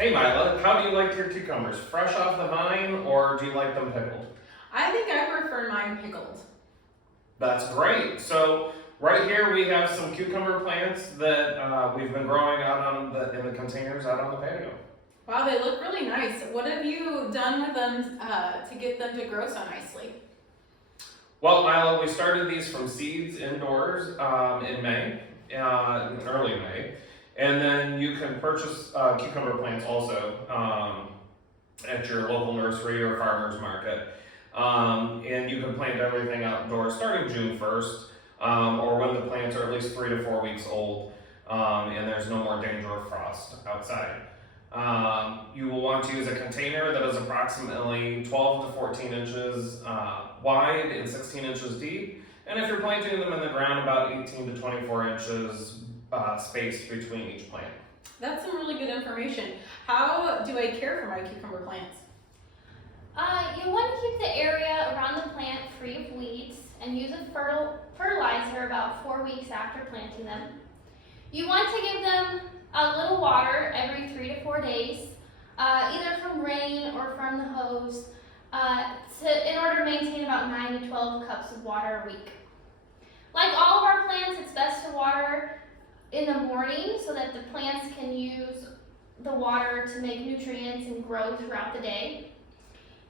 Hey Mila, how do you like your cucumbers? Fresh off the vine or do you like them pickled? I think I prefer mine pickled. That's great. So right here we have some cucumber plants that we've been growing out in the containers out on the patio. Wow, they look really nice. What have you done with them to get them to grow so nicely? Well, Mila, we started these from seeds indoors in May, in early May, and then you can purchase cucumber plants also at your local nursery or farmer's market. And you can plant everything outdoors starting June 1st, or when the plants are at least 3 to 4 weeks old, and there's no more danger of frost outside. You will want to use a container that is approximately 12 to 14 inches wide and 16 inches deep. And if you're planting them in the ground, about 18 to 24 inches spaced between each plant. That's some really good information. How do I care for my cucumber plants? You want to keep the area around the plant free of weeds and use a fertilizer about 4 weeks after planting them. You want to give them a little water every 3 to 4 days, either from rain or from the hose, in order to maintain about 9 to 12 cups of water a week. Like all of our plants, it's best to water in the morning so that the plants can use the water to make nutrients and grow throughout the day.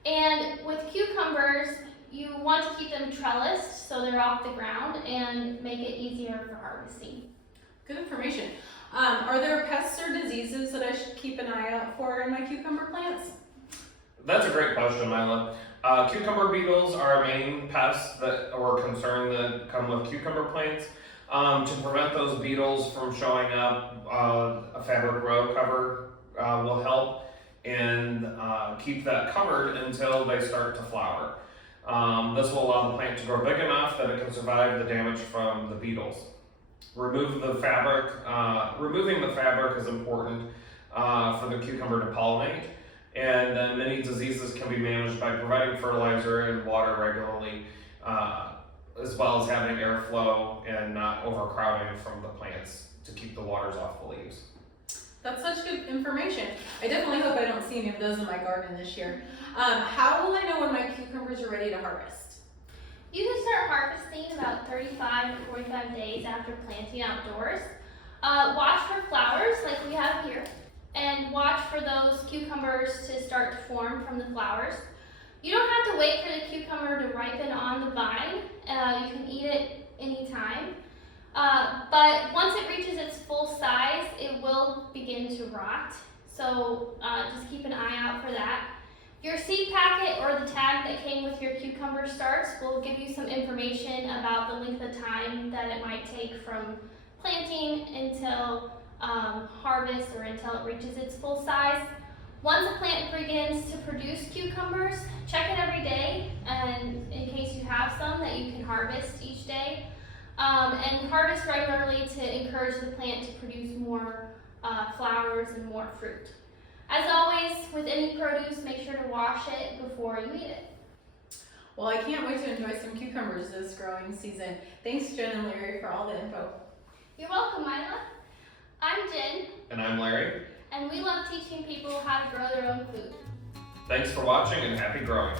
And with cucumbers, you want to keep them trellised so they're off the ground and make it easier for harvesting. Good information. Are there pests or diseases that I should keep an eye out for in my cucumber plants? That's a great question, Mila. Cucumber beetles are a main pest or concern that come with cucumber plants. To prevent those beetles from showing up, a fabric row cover will help and keep that covered until they start to flower. This will allow the plant to grow big enough that it can survive the damage from the beetles. Removing the fabric is important for the cucumber to pollinate, and then many diseases can be managed by providing fertilizer and water regularly, as well as having airflow and not overcrowding from the plants to keep the waters off the leaves. That's such good information. I definitely hope I don't see any of those in my garden this year. How will I know when my cucumbers are ready to harvest? You can start harvesting about 35 to 45 days after planting outdoors. Watch for flowers like we have here, and watch for those cucumbers to start to form from the flowers. You don't have to wait for the cucumber to ripen on the vine. You can eat it anytime. But once it reaches its full size, it will begin to rot. So just keep an eye out for that. Your seed packet or the tag that came with your cucumber starts will give you some information about the length of time that it might take from planting until harvest or until it reaches its full size. Once a plant begins to produce cucumbers, check it every day, and in case you have some that you can harvest each day. And harvest regularly to encourage the plant to produce more flowers and more fruit. As always, with any produce, make sure to wash it before you eat it. Well, I can't wait to enjoy some cucumbers this growing season. Thanks, Jen and Larry, for all the info. You're welcome, Mila. I'm Jen. And I'm Larry. And we love teaching people how to grow their own food. Thanks for watching and happy growing.